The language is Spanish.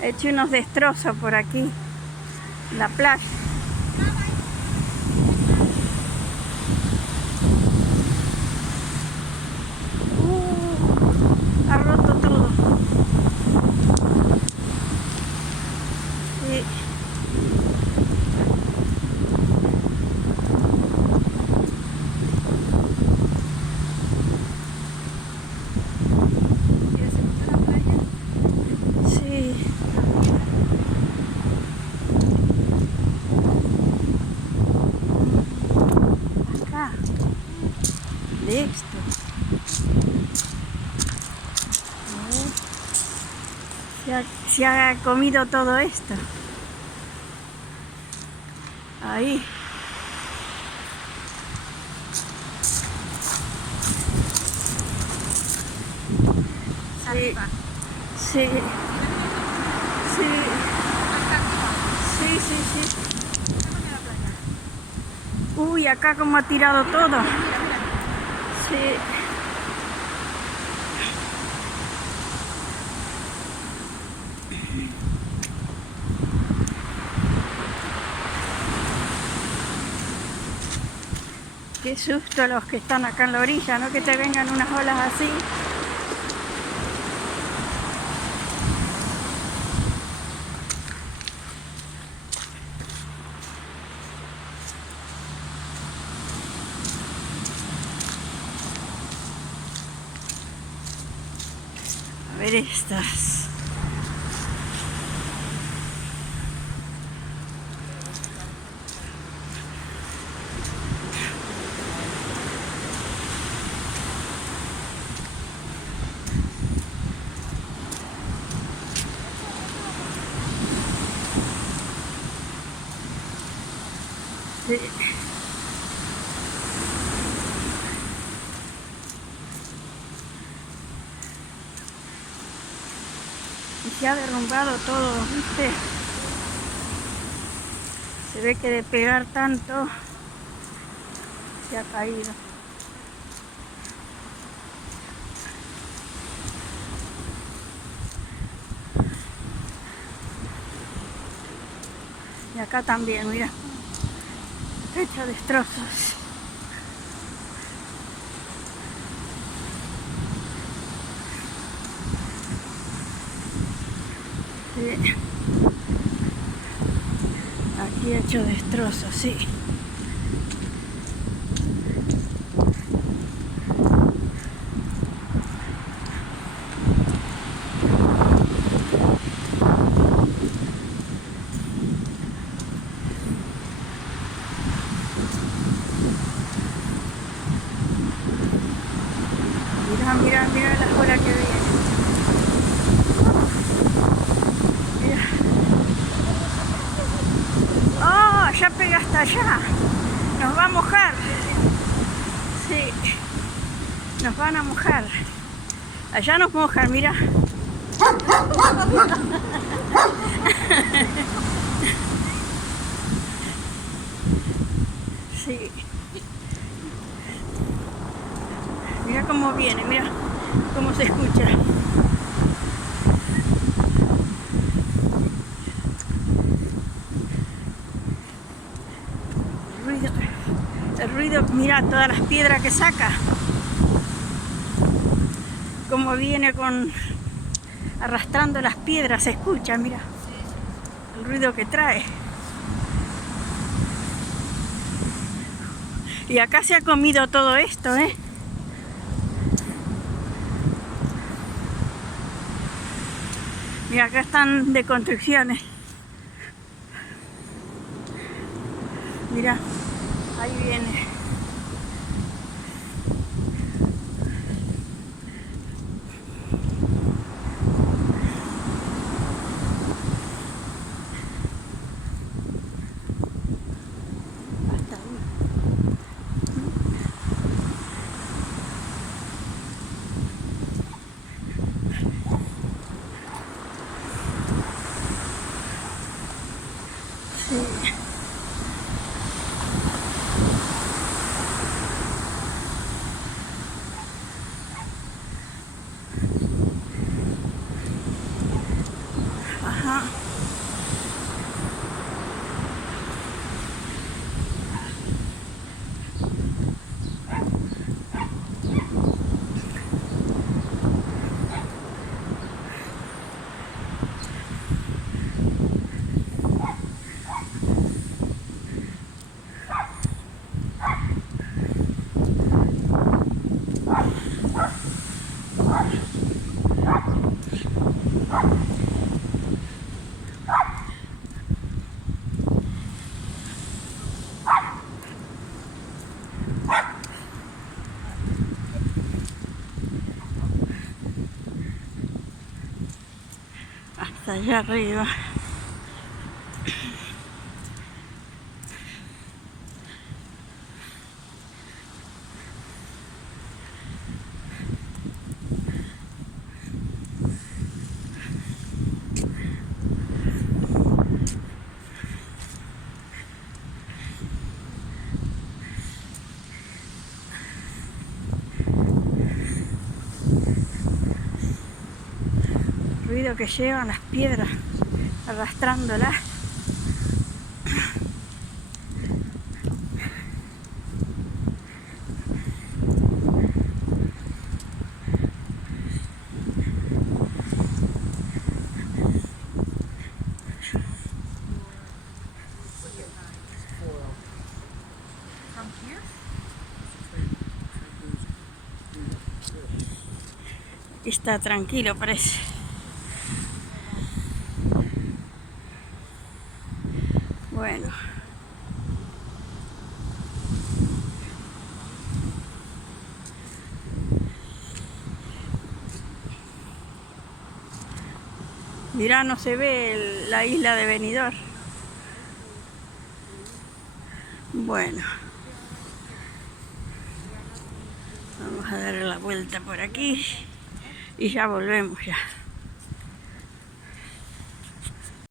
He hecho unos destrozos por aquí, en la playa. Ha roto todo. Sí. Sí. Acá. Listo. Se ha comido todo esto. Ahí. Sí. Sí. Sí. Sí, sí, sí. Uy, acá como ha tirado todo. Sí. Qué susto los que están acá en la orilla, ¿no? Que te vengan unas olas así. A ver estas. Sí. Y se ha derrumbado todo, ¿viste? Se ve que de pegar tanto se ha caído. Y acá también, mira. Hecho destrozos. Sí. Aquí he hecho destrozos, sí. Mira, mira, mira la ola que viene. Mira. ¡Oh! Ya pega hasta allá. Nos va a mojar. Sí. Nos van a mojar. Allá nos mojan, mira. Sí. Mira cómo viene, mira cómo se escucha. El ruido, mira todas las piedras que saca. Cómo viene arrastrando las piedras, se escucha, mira. El ruido que trae. Y acá se ha comido todo esto, ¿eh? Mira, acá están de construcciones. Mira, ahí viene. Hasta ahí. Sí. Ajá. Hasta allá arriba. Ruido que llevan las piedras arrastrándolas. Y está tranquilo, parece. Bueno. Mirá, no se ve la isla de Benidorm. Bueno. Vamos a dar la vuelta por aquí y ya volvemos ya.